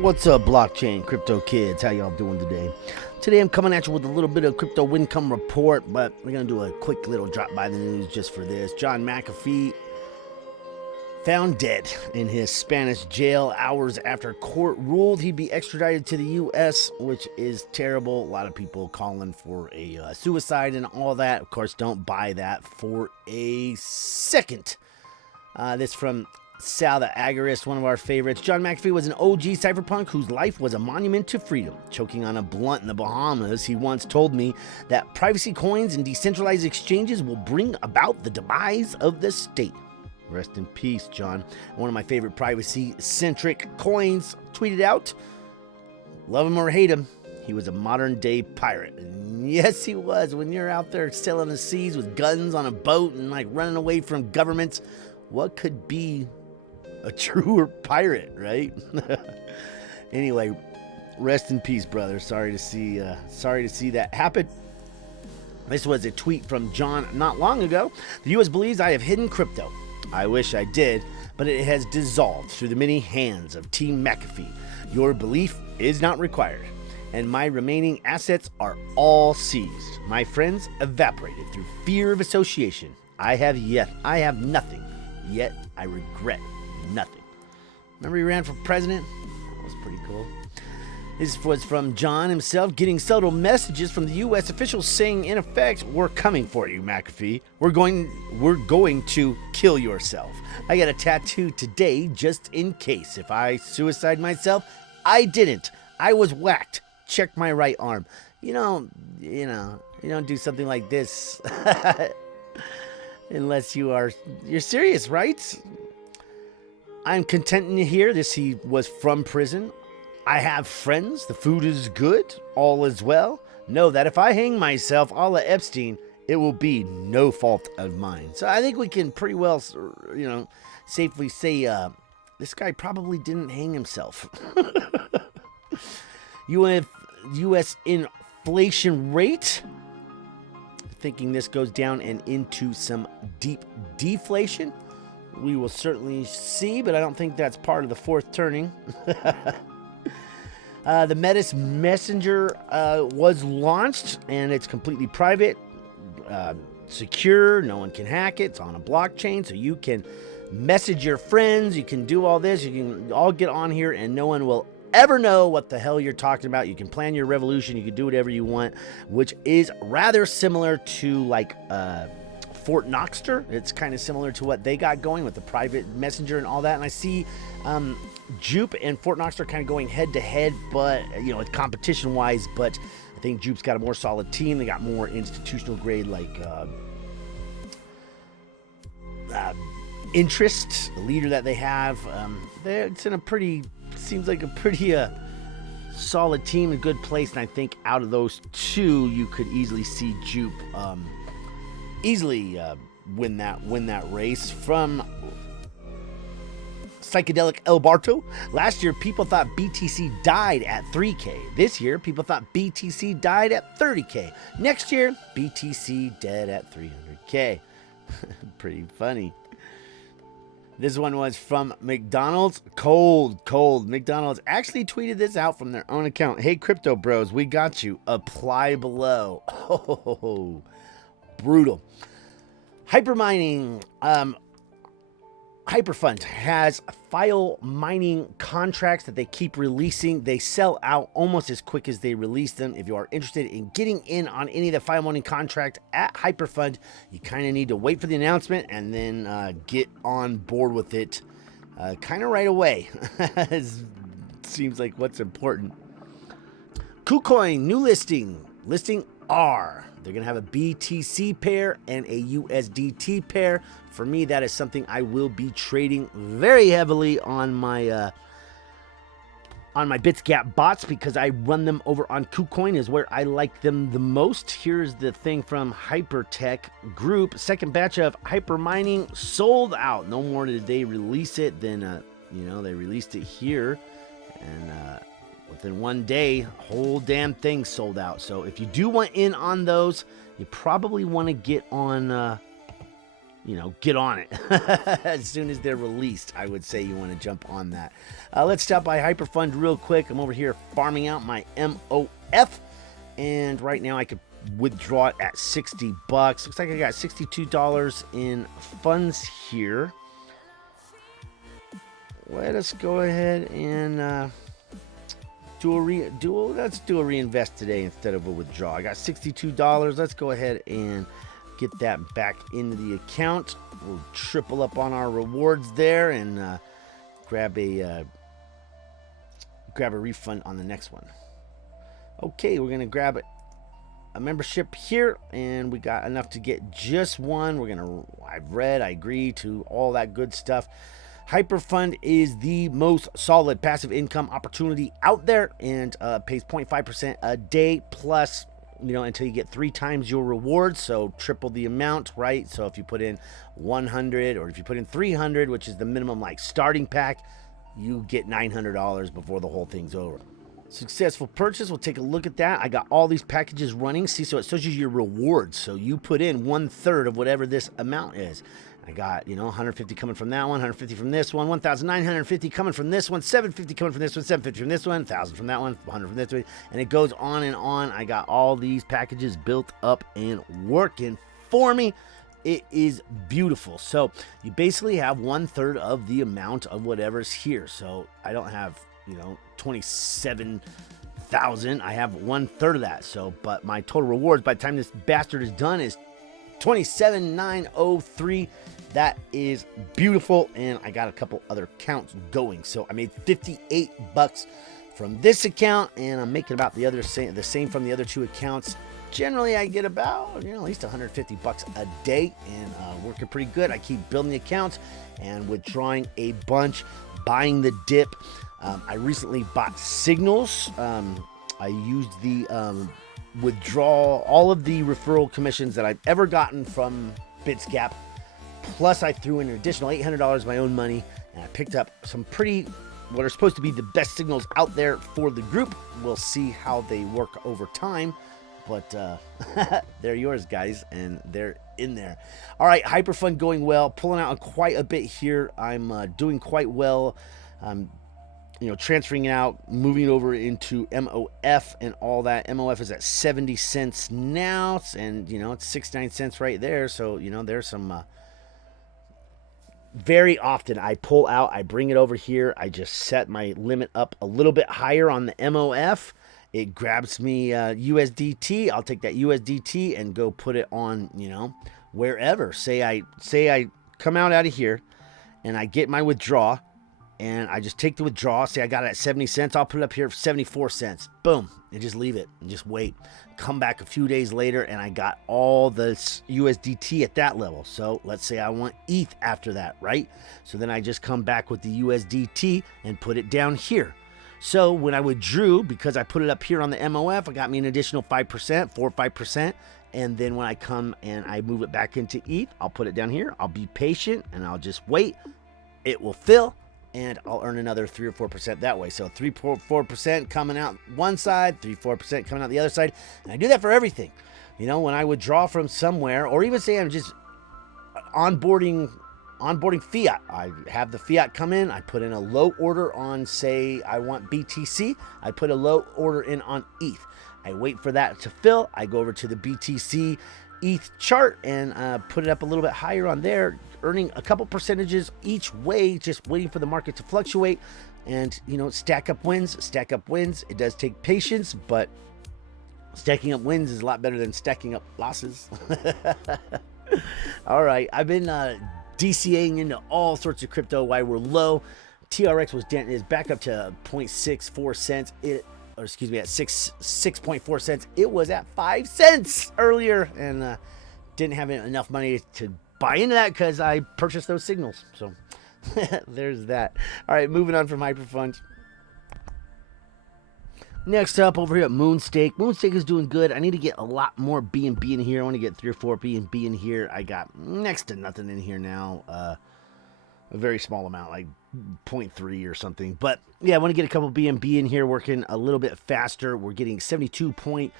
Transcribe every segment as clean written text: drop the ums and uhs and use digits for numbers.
What's up, blockchain crypto kids? How y'all doing today? Today I'm coming at you with a little bit of crypto income report, but we're gonna do a quick little drop by the news just for this. John McAfee found dead in his Spanish jail hours after court ruled he'd be extradited to the U.S., which is terrible. A lot of people calling for a suicide and all that. Of course, don't buy that for a second. This from Sal the Agorist, one of our favorites. John McAfee was an OG cypherpunk whose life was a monument to freedom. Choking on a blunt in the Bahamas, he once told me that privacy coins and decentralized exchanges will bring about the demise of the state. Rest in peace, John. One of my favorite privacy-centric coins tweeted out, love him or hate him, he was a modern-day pirate. And yes, he was. When you're out there sailing the seas with guns on a boat and like running away from governments, what could be a truer pirate, right? Anyway, rest in peace, brother. Sorry to see that happen. This was a tweet from John not long ago. The U.S. believes I have hidden crypto. I wish I did, but it has dissolved through the many hands of Team McAfee. Your belief is not required, and my remaining assets are all seized. My friends evaporated through fear of association. I have nothing, yet I regret nothing. Remember he ran for president? That was pretty cool. This was from John himself, getting subtle messages from the U.S. officials saying, in effect, we're coming for you, McAfee. We're going to kill yourself. I got a tattoo today just in case. If I suicide myself, I didn't. I was whacked. Check my right arm. You don't do something like this unless you're serious, right? I'm content to hear this. He was from prison. I have friends. The food is good. All is well. Know that if I hang myself, a la Epstein, it will be no fault of mine. So I think we can pretty well, safely say this guy probably didn't hang himself. U.S. inflation rate. Thinking this goes down and into some deep deflation. We will certainly see, but I don't think that's part of the fourth turning. The Metis Messenger was launched, and it's completely private, secure. No one can hack it. It's on a blockchain, so you can message your friends. You can do all this. You can all get on here, and no one will ever know what the hell you're talking about. You can plan your revolution. You can do whatever you want, which is rather similar to like Fort Knoxter. It's kind of similar to what they got going with the private messenger and all that. And I see Jupe and Fort Knoxter kind of going head to head, but it's competition wise. But I think Jupe's got a more solid team. They got more institutional grade interest. The leader that they have, seems like a pretty solid team, a good place. And I think out of those two, you could easily see Jupe easily win that race. From Psychedelic El Barto, last year people thought BTC died at 3K. This year people thought BTC died at 30K. Next year BTC dead at 300K. Pretty funny. This one was from McDonald's. Cold. McDonald's actually tweeted this out from their own account. Hey, crypto bros, we got you. Apply below. Oh, brutal. Hypermining. HyperFund has file mining contracts that they keep releasing. They sell out almost as quick as they release them. If you are interested in getting in on any of the file mining contract at HyperFund, you kind of need to wait for the announcement and then get on board with it kind of right away. Seems like what's important. KuCoin, new listing R. They're going to have a BTC pair and a USDT pair. For me, that is something I will be trading very heavily on my Bitsgap bots because I run them over on KuCoin is where I like them the most. Here's the thing from Hypertech Group. Second batch of hypermining sold out. No more did they release it than, they released it here. And within one day, whole damn thing sold out. So if you do want in on those, you probably want to get on, get on it as soon as they're released. I would say you want to jump on that. Let's stop by HyperFund real quick. I'm over here farming out my MOF, and right now I could withdraw it at $60. Looks like I got $62 in funds here. Let us go ahead and let's do a reinvest today instead of a withdraw. I got $62. Let's go ahead and get that back into the account. We'll triple up on our rewards there and grab a refund on the next one. Okay, we're gonna grab a membership here, and we got enough to get just one. I've read, I agree to all that good stuff. HyperFund is the most solid passive income opportunity out there, and pays 0.5% a day plus, until you get 3 times your rewards, so triple the amount, right? So if you put in 100 or if you put in 300, which is the minimum starting pack, you get $900 before the whole thing's over. Successful purchase, we'll take a look at that. I got all these packages running. See, so it shows you your rewards. So you put in 1/3 of whatever this amount is. I got, 150 coming from that one, 150 from this one, 1,950 coming from this one, 750 coming from this one, 750 from this one, 1,000 from that one, 100 from this one, and it goes on and on. I got all these packages built up and working for me. It is beautiful. So you basically have 1/3 of the amount of whatever's here. So I don't have, 27,000. I have 1/3 of that. So, but my total rewards by the time this bastard is done is 27,903. That is beautiful, and I got a couple other accounts going. So I made $58 from this account, and I'm making about the same from the other 2 accounts. Generally, I get about at least $150 a day, and working pretty good. I keep building the accounts and withdrawing a bunch, buying the dip. I recently bought signals. I used the withdraw all of the referral commissions that I've ever gotten from Bitsgap. Plus, I threw in an additional $800 of my own money, and I picked up some what are supposed to be the best signals out there for the group. We'll see how they work over time, but they're yours, guys, and they're in there. All right, HyperFund going well, pulling out quite a bit here. I'm doing quite well. Transferring it out, moving it over into MOF and all that. MOF is at 70 cents now, and it's 69 cents right there. So there's some. Very often I pull out, I bring it over here, I just set my limit up a little bit higher on the MOF. It grabs me USDT. I'll take that USDT and go put it on, wherever. Say I come out of here and I get my withdraw, and I just take the withdrawal. Say I got it at 70 cents. I'll put it up here for 74 cents. Boom. And just leave it and just wait. Come back a few days later, and I got all the USDT at that level. So let's say I want ETH after that, right? So then I just come back with the USDT and put it down here. So when I withdrew, because I put it up here on the MOF, it got me an additional 5%, 4 or 5%. And then when I come and I move it back into ETH, I'll put it down here. I'll be patient, and I'll just wait. It will fill, and I'll earn another 3 or 4% that way. So 3 or 4% coming out one side, 3 or 4% coming out the other side. And I do that for everything. When I withdraw from somewhere, or even say I'm just onboarding fiat. I have the fiat come in. I put in a low order on, say, I want BTC. I put a low order in on ETH. I wait for that to fill. I go over to the BTC ETH chart and put it up a little bit higher on there, earning a couple percentages each way, just waiting for the market to fluctuate. And stack up wins. It does take patience, but stacking up wins is a lot better than stacking up losses. All right, I've been DCAing into all sorts of crypto while we're low. TRX is back up to 0.64 cents. At 6.4 cents. It was at 5 cents earlier, and didn't have enough money to buy into that because I purchased those signals. So there's that. All right, moving on from HyperFund. Next up, over here at MoonStake. MoonStake is doing good. I need to get a lot more BNB in here. I want to get 3 or 4 BNB in here. I got next to nothing in here now. A very small amount, like 0.3 or something. But yeah, I want to get a couple BNB in here working a little bit faster. We're getting 72.3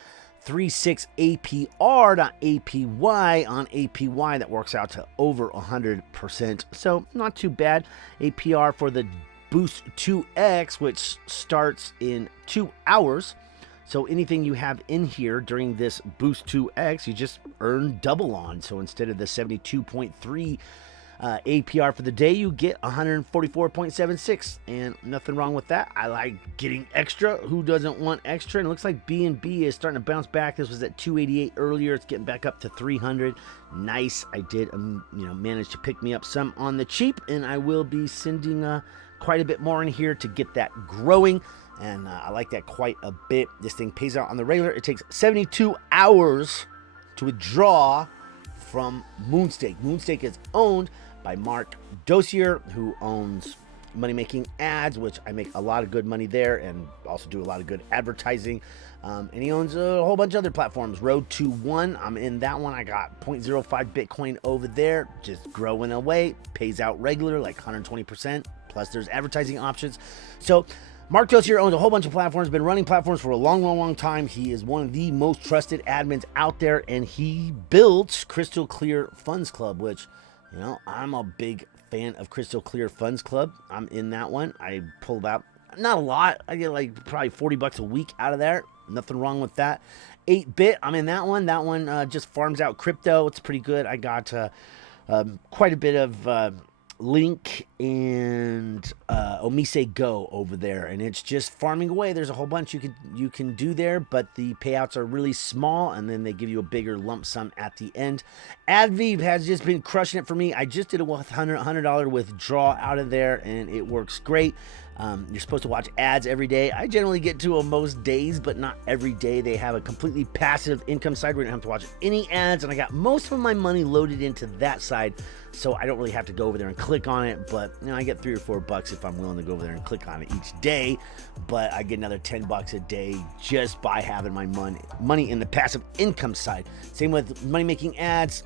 0.36 APR, not APY. On APY, that works out to over 100%. So not too bad. APR for the Boost 2X, which starts in 2 hours. So anything you have in here during this Boost 2X, you just earn double on. So instead of the 72.3 APR for the day, you get 144.76, and nothing wrong with that. I like getting extra. Who doesn't want extra? And it looks like BNB is starting to bounce back. This was at 288 earlier. It's getting back up to 300. Nice. I did manage to pick me up some on the cheap, and I will be sending quite a bit more in here to get that growing. And I like that quite a bit. This thing pays out on the regular. It takes 72 hours to withdraw from MoonStake. MoonStake is owned by Mark Dossier, who owns Money Making Ads, which I make a lot of good money there and also do a lot of good advertising. And he owns a whole bunch of other platforms. Road to One, I'm in that one. I got 0.05 Bitcoin over there, just growing away. Pays out regular, like 120%. Plus there's advertising options. So Mark Dossier owns a whole bunch of platforms, been running platforms for a long time. He is one of the most trusted admins out there, and he built Crystal Clear Funds Club, which, I'm a big fan of Crystal Clear Funds Club. I'm in that one. I pull about, not a lot. I get like probably $40 a week out of there. Nothing wrong with that. 8-bit, I'm in that one. That one just farms out crypto. It's pretty good. I got quite a bit of Link and Omise Go over there, and it's just farming away. There's a whole bunch you can do there, but the payouts are really small, and then they give you a bigger lump sum at the end. Adviv has just been crushing it for me. I just did a $100 withdrawal out of there, and it works great. You're supposed to watch ads every day. I generally get to them most days, but not every day. They have a completely passive income side where you don't have to watch any ads, and I got most of my money loaded into that side, so I don't really have to go over there and click on it. But I get $3 or $4 if I'm willing to go over there and click on it each day. But I get another $10 a day just by having my money in the passive income side. Same with money making ads.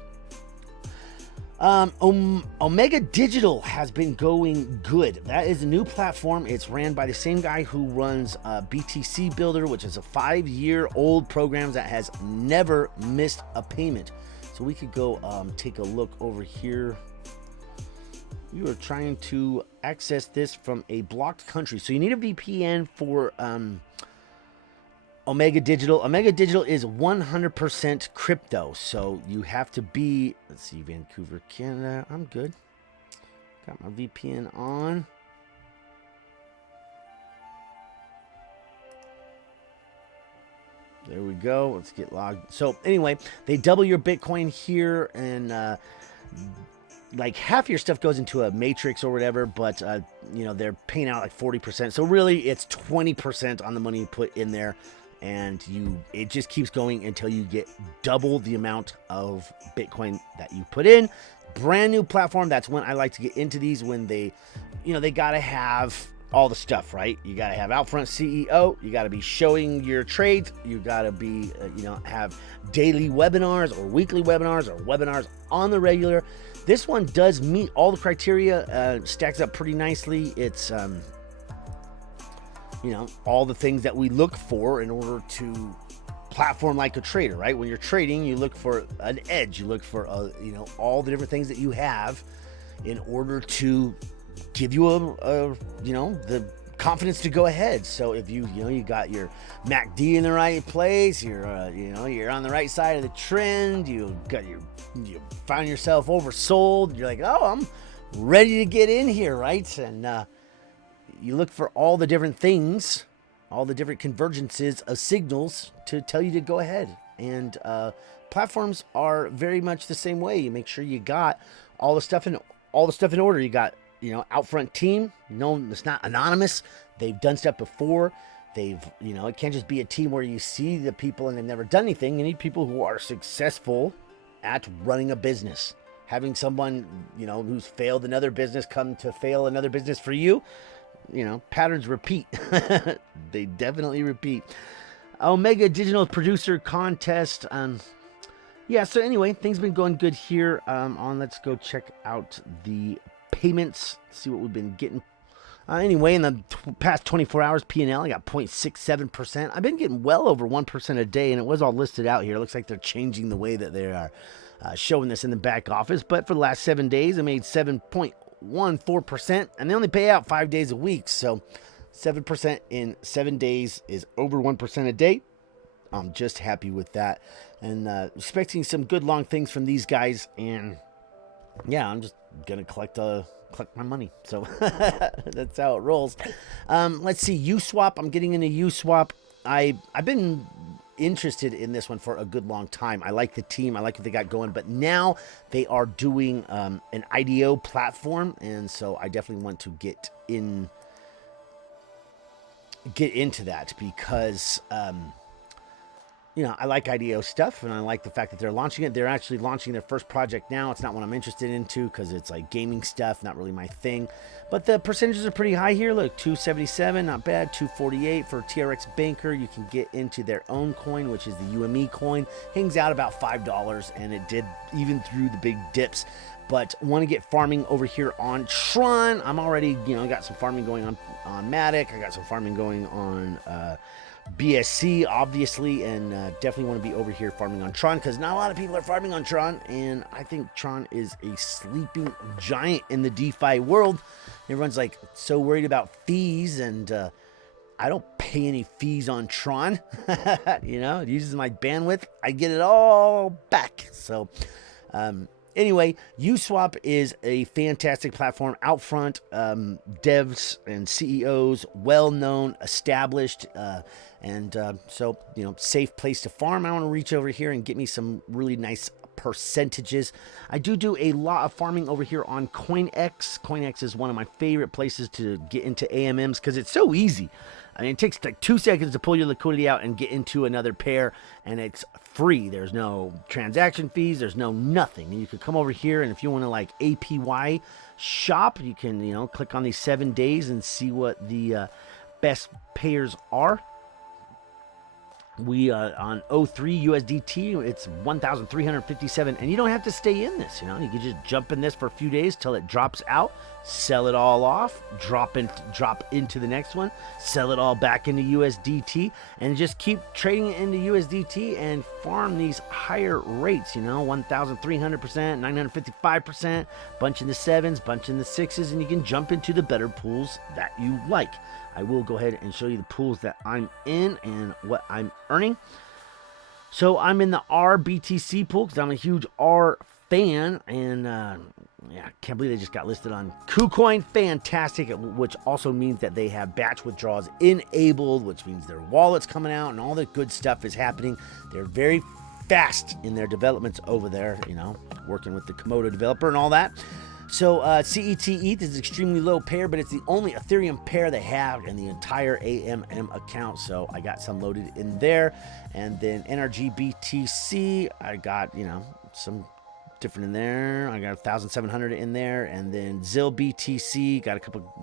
Omega Digital has been going good. That is a new platform. It's ran by the same guy who runs BTC Builder, which is a 5-year-old program that has never missed a payment. So we could go take a look over here. You are trying to access this from a blocked country. So you need a VPN for Omega Digital. Omega Digital is 100% crypto. So you have to be, let's see, Vancouver, Canada. I'm good. Got my VPN on. There we go. Let's get logged. So anyway, they double your Bitcoin here, and like half your stuff goes into a matrix or whatever, but they're paying out like 40%. So really it's 20% on the money you put in there, and it just keeps going until you get double the amount of Bitcoin that you put in. Brand new platform. That's when I like to get into these, when they gotta have all the stuff, right? You got to have Outfront CEO. You got to be showing your trades. You got to be, have daily webinars or weekly webinars or webinars on the regular. This one does meet all the criteria, stacks up pretty nicely. It's, all the things that we look for in order to platform like a trader, right? When you're trading, you look for an edge. You look for, all the different things that you have in order to give you the confidence to go ahead. So if you got your MACD in the right place, you're on the right side of the trend, you find yourself oversold, you're like, oh, I'm ready to get in here, right? And you look for all the different things, all the different convergences of signals to tell you to go ahead. And platforms are very much the same way. You make sure you got all the stuff in order. You got Outfront team. No, it's not anonymous. They've done stuff before. It can't just be a team where you see the people and they've never done anything. You need people who are successful at running a business. Having someone, who's failed another business come to fail another business for you, patterns repeat. They definitely repeat. Omega Digital Producer Contest. So anyway, things been going good here. Let's go check out the payments, see what we've been getting. Anyway, in the past 24 hours, P&L, I got 0.67%. I've been getting well over 1% a day, and it was all listed out here. It looks like they're changing the way that they are showing this in the back office. But for the last 7 days, I made 7.14%, and they only pay out 5 days a week. So 7% in 7 days is over 1% a day. I'm just happy with that, and expecting some good long things from these guys. And yeah, I'm just gonna collect my money. So that's how it rolls. Let's see, USWAP. I'm getting into USWAP. I've been interested in this one for a good long time. I like the team. I like what they got going, but now they are doing an IDO platform, and so I definitely want to get into that because you know, I like IDO stuff, and I like the fact that they're launching it. They're actually launching their first project now. It's not what I'm interested into because it's like gaming stuff, not really my thing. But the percentages are pretty high here. Look, 277, not bad. 248 for TRX Banker. You can get into their own coin, which is the UME coin. Hangs out about $5, and it did even through the big dips. But want to get farming over here on Tron. I'm already, you know, got some farming going on Matic. I got some farming going on BSC, obviously, and definitely want to be over here farming on Tron because not a lot of people are farming on Tron, and I think Tron is a sleeping giant in the DeFi world. Everyone's like so worried about fees, and I don't pay any fees on Tron. You know, it uses my bandwidth. I get it all back. So anyway, USWAP is a fantastic platform. Out front, devs and CEOs, well-known, established, and so, you know, safe place to farm. I want to reach over here and get me some really nice percentages. I do a lot of farming over here on CoinEx. CoinEx is one of my favorite places to get into AMMs because it's so easy. I mean, it takes like 2 seconds to pull your liquidity out and get into another pair, and it's free. There's no transaction fees. There's no nothing. And you could come over here, and if you want to like APY shop, you can, you know, click on these 7 days and see what the best payers are. We on 03 USDT, it's 1,357, and you don't have to stay in this. You know, you can just jump in this for a few days till it drops out, sell it all off, drop into the next one, sell it all back into USDT, and just keep trading it into USDT and farm these higher rates. You know, 1,300%, 955%, bunch in the 7s, bunch in the 6s, and you can jump into the better pools that you like. I will go ahead and show you the pools that I'm in and what I'm earning. So I'm in the RBTC pool because I'm a huge R fan, and yeah, can't believe they just got listed on KuCoin. Fantastic, which also means that they have batch withdrawals enabled, which means their wallet's coming out and all the good stuff is happening. They're very fast in their developments over there, you know, working with the Komodo developer and all that. So CET ETH is extremely low pair, but it's the only Ethereum pair they have in the entire AMM account. So I got some loaded in there. And then NRG BTC, I got, you know, some different in there. I got 1,700 in there. And then ZIL BTC, got a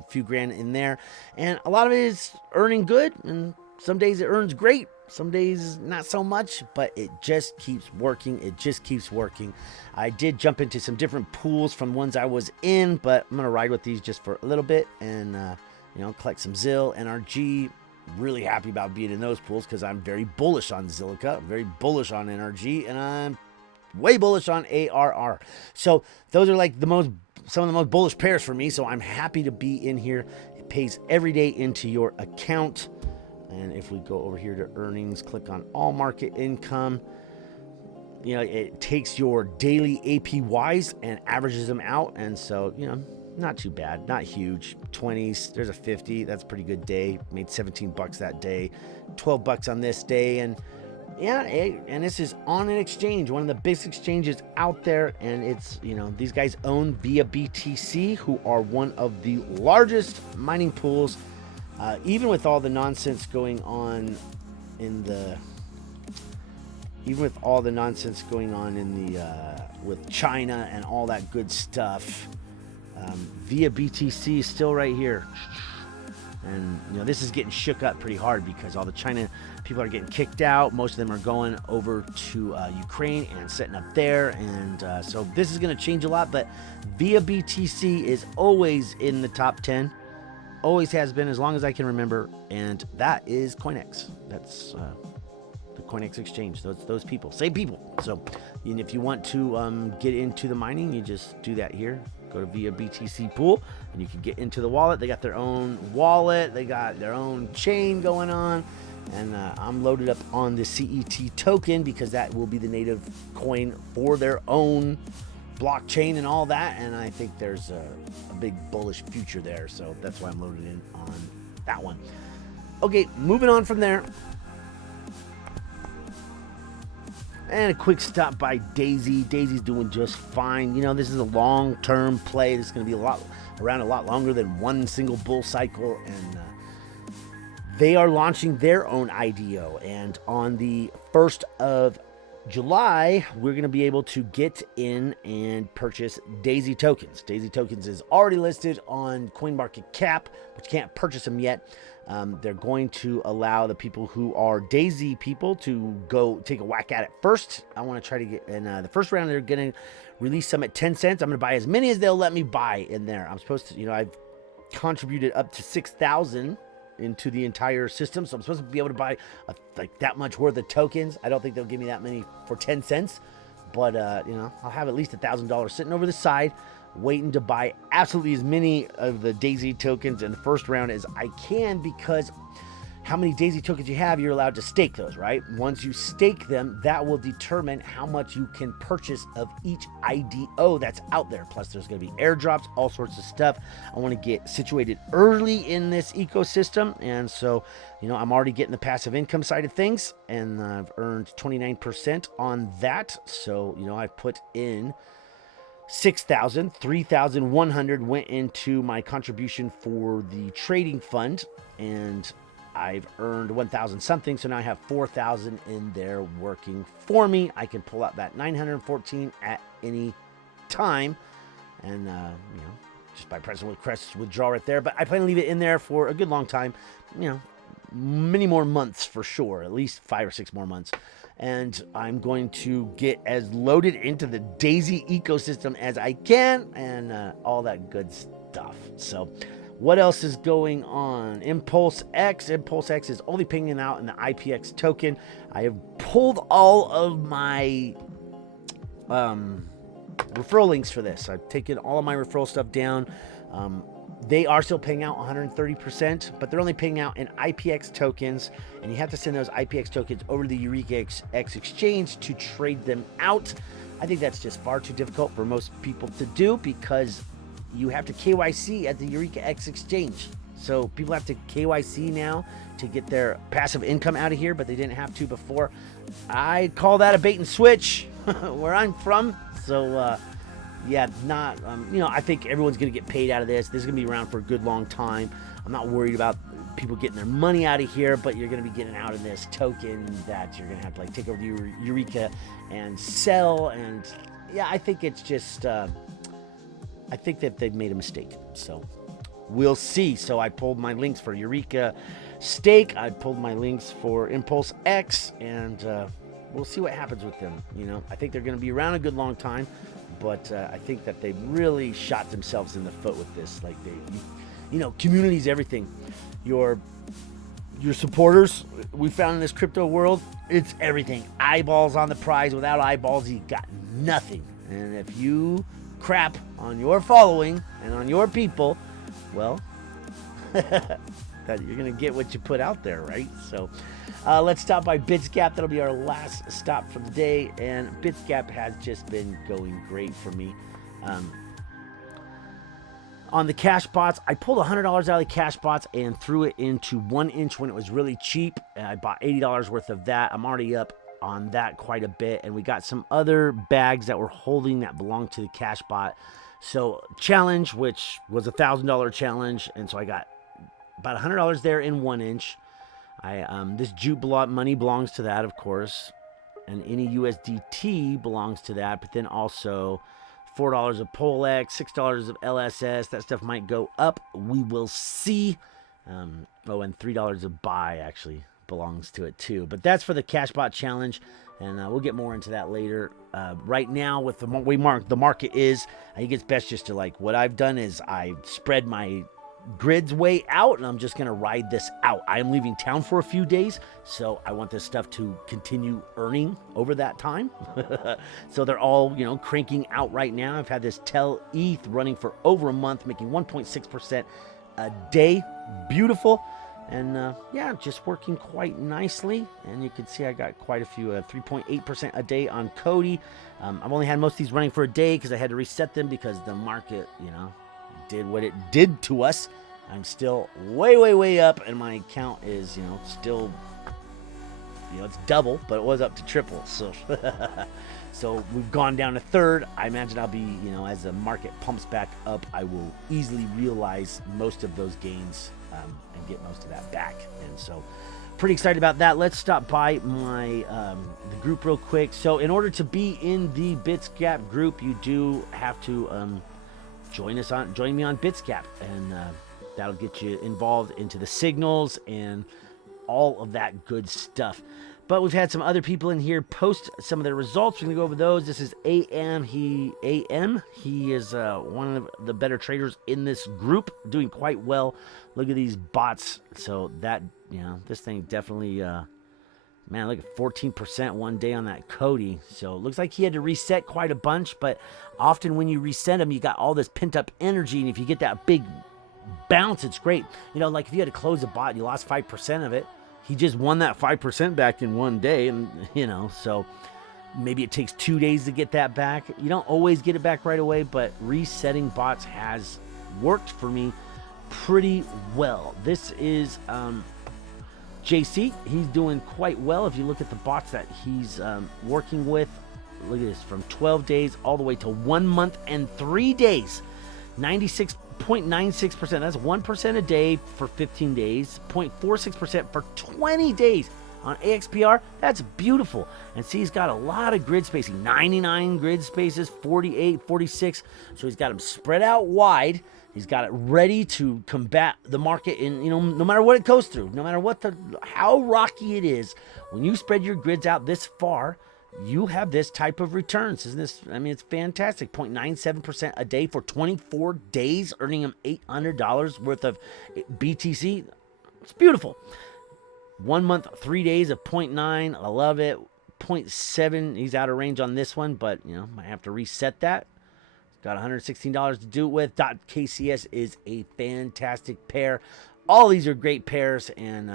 few grand in there. And a lot of it is earning good. And some days it earns great. Some days not so much, but it just keeps working. It just keeps working. I did jump into some different pools from ones I was in, but I'm going to ride with these just for a little bit and, you know, collect some ZIL, NRG. Really happy about being in those pools because I'm very bullish on Zilliqa. I'm very bullish on NRG, and I'm way bullish on ARR. So those are like some of the most bullish pairs for me. So I'm happy to be in here. It pays every day into your account. And if we go over here to earnings, click on all market income, you know, it takes your daily APYs and averages them out. And so, you know, not too bad, not huge. 20s, there's a 50. That's a pretty good day. Made $17 that day, $12 on this day. And yeah, and this is on an exchange, one of the biggest exchanges out there. And it's, you know, these guys own via BTC, who are one of the largest mining pools. Even with all the nonsense going on in the, with China and all that good stuff, via BTC is still right here. And, you know, this is getting shook up pretty hard because all the China people are getting kicked out. Most of them are going over to Ukraine and setting up there. And so this is going to change a lot, but via BTC is always in the top 10. always has been, as long as I can remember, and that is CoinEx. That's the CoinEx exchange. Those people, same people. So, and if you want to get into the mining, you just do that here. Go to via BTC pool, and you can get into the wallet. They got their own wallet. They got their own chain going on. And I'm loaded up on the CET token because that will be the native coin for their own blockchain and all that. And I think there's a big bullish future there. So that's why I'm loaded in on that one. Okay, moving on from there. And a quick stop by Daisy. Daisy's doing just fine. You know, this is a long-term play. This is going to be around a lot longer than one single bull cycle. And they are launching their own IDO, and on the 1st of July, we're going to be able to get in and purchase Daisy tokens. Daisy tokens is already listed on CoinMarketCap, but you can't purchase them yet. They're going to allow the people who are Daisy people to go take a whack at it first. I want to try to get in the first round. They're going to release some at 10 cents. I'm going to buy as many as they'll let me buy in there. I'm supposed to, you know, I've contributed up to 6,000 into the entire system, so I'm supposed to be able to buy like that much worth of tokens. I don't think they'll give me that many for 10 cents, but you know, I'll have at least $1,000 sitting over the side waiting to buy absolutely as many of the Daisy tokens in the first round as I can, because how many Daisy tokens you have, you're allowed to stake those, right? Once you stake them, that will determine how much you can purchase of each IDO that's out there. Plus, there's going to be airdrops, all sorts of stuff. I want to get situated early in this ecosystem, and so, you know, I'm already getting the passive income side of things, and I've earned 29% on that. So, you know, I put in 6,000, 3,100 went into my contribution for the trading fund, and I've earned 1,000 something, so now I have 4,000 in there working for me. I can pull out that 914 at any time, and you know, just by pressing withdraw right there. But I plan to leave it in there for a good long time, you know, many more months for sure, at least 5 or 6 more months. And I'm going to get as loaded into the Daisy ecosystem as I can, and all that good stuff. So what else is going on? Impulse X is only pinging out in the IPX token. I have pulled all of my referral links for this. I've taken all of my referral stuff down. They are still paying out 130%, but they're only paying out in IPX tokens, and you have to send those IPX tokens over to the Eureka X exchange to trade them out. I think that's just far too difficult for most people to do, because you have to KYC at the Eureka X exchange. So people have to KYC now to get their passive income out of here, but they didn't have to before. I call that a bait and switch where I'm from. So yeah, not, you know, I think everyone's going to get paid out of this. This is going to be around for a good long time. I'm not worried about people getting their money out of here, but you're going to be getting out of this token that you're going to have to like take over the Eureka and sell. And yeah, I think it's just, I think that they've made a mistake. So we'll see. So I pulled my links for Eureka Stake. I pulled my links for Impulse X, and we'll see what happens with them. You know, I think they're going to be around a good long time, but I think that they really shot themselves in the foot with this. Like you know, community is everything. Your supporters, we found in this crypto world, it's everything. Eyeballs on the prize. Without eyeballs, you got nothing. And if you crap on your following and on your people, well, that you're gonna get what you put out there, right? So let's stop by Bitsgap. That'll be our last stop for the day, and Bitsgap has just been going great for me. On the cash bots, I pulled $100 out of the cash bots and threw it into 1 inch when it was really cheap, and I bought $80 worth of that. I'm already up on that quite a bit, and we got some other bags that we're holding that belong to the cash bot. So challenge, which was $1,000 challenge, and so I got about $100 there in 1 inch. This jute money belongs to that, of course, and any USDT belongs to that, but then also $4 of PolX, $6 of LSS. That stuff might go up. We will see. Oh, and $3 of buy actually belongs to it too. But that's for the Cashbot challenge, and we'll get more into that later. Right now, with the way the market is, I think it's best just to, like, what I've done is I've spread my grids way out, and I'm just going to ride this out. I am leaving town for a few days, so I want this stuff to continue earning over that time. So they're all, you know, cranking out right now. I've had this Tel ETH running for over a month, making 1.6% a day. Beautiful. And yeah, just working quite nicely. And you can see I got quite a few, 3.8% a day on Cody. I've only had most of these running for a day because I had to reset them because the market, you know, did what it did to us. I'm still way up, and my account is, you know, still, you know, it's double, but it was up to triple. So so we've gone down a third. I imagine I'll be, you know, as the market pumps back up, I will easily realize most of those gains and get most of that back. And so pretty excited about that. Let's stop by my the group real quick. So in order to be in the Bitsgap group, you do have to join me on Bitsgap, and that'll get you involved into the signals and all of that good stuff. But we've had some other people in here post some of their results. We're gonna go over those. This is AMM. He is one of the better traders in this group, doing quite well. Look at these bots. So that, you know, this thing definitely, man, look at 14% one day on that Cody. So it looks like he had to reset quite a bunch, but often when you reset them, you got all this pent up energy, and if you get that big bounce, it's great. You know, like if you had to close a bot and you lost 5% of it, he just won that 5% back in one day. And, you know, so maybe it takes 2 days to get that back. You don't always get it back right away, but resetting bots has worked for me pretty well. This is JC. He's doing quite well. If you look at the bots that he's working with, look at this, from 12 days all the way to 1 month and 3 days. 96.96%. That's 1% a day for 15 days. 0.46% for 20 days. On AXPR, that's beautiful. And see, he's got a lot of grid spacing. 99 grid spaces, 48, 46. So he's got them spread out wide. He's got it ready to combat the market in, you know, no matter what it goes through, no matter what how rocky it is. When you spread your grids out this far, you have this type of returns. Isn't this, I mean, it's fantastic. 0.97% a day for 24 days, earning him $800 worth of BTC. It's beautiful. 1 month, 3 days of 0.9. I love it. 0.7. He's out of range on this one, but, you know, might have to reset that. Got $116 to do it with. .KCS is a fantastic pair. All these are great pairs, and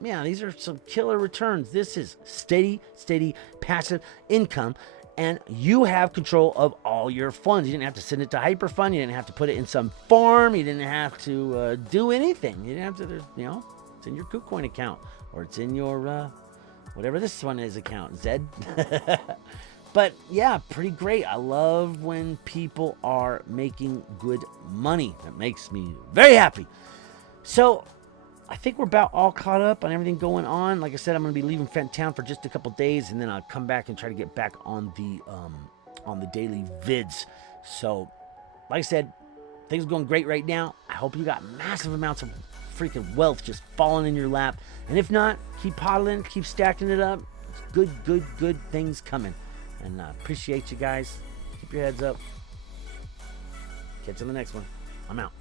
yeah, these are some killer returns. This is steady passive income, and you have control of all your funds. You didn't have to send it to HyperFund. You didn't have to put it in some farm. You didn't have to do anything. You didn't have to, you know, it's in your KuCoin account, or it's in your whatever this one is account, Zed. But yeah, pretty great. I love when people are making good money. That makes me very happy. So I think we're about all caught up on everything going on. Like I said, I'm going to be leaving town for just a couple days, and then I'll come back and try to get back on the daily vids. So like I said, things are going great right now. I hope you got massive amounts of freaking wealth just falling in your lap. And if not, keep hodling, keep stacking it up. It's good things coming. And appreciate you guys. Keep your heads up. Catch you on the next one. I'm out.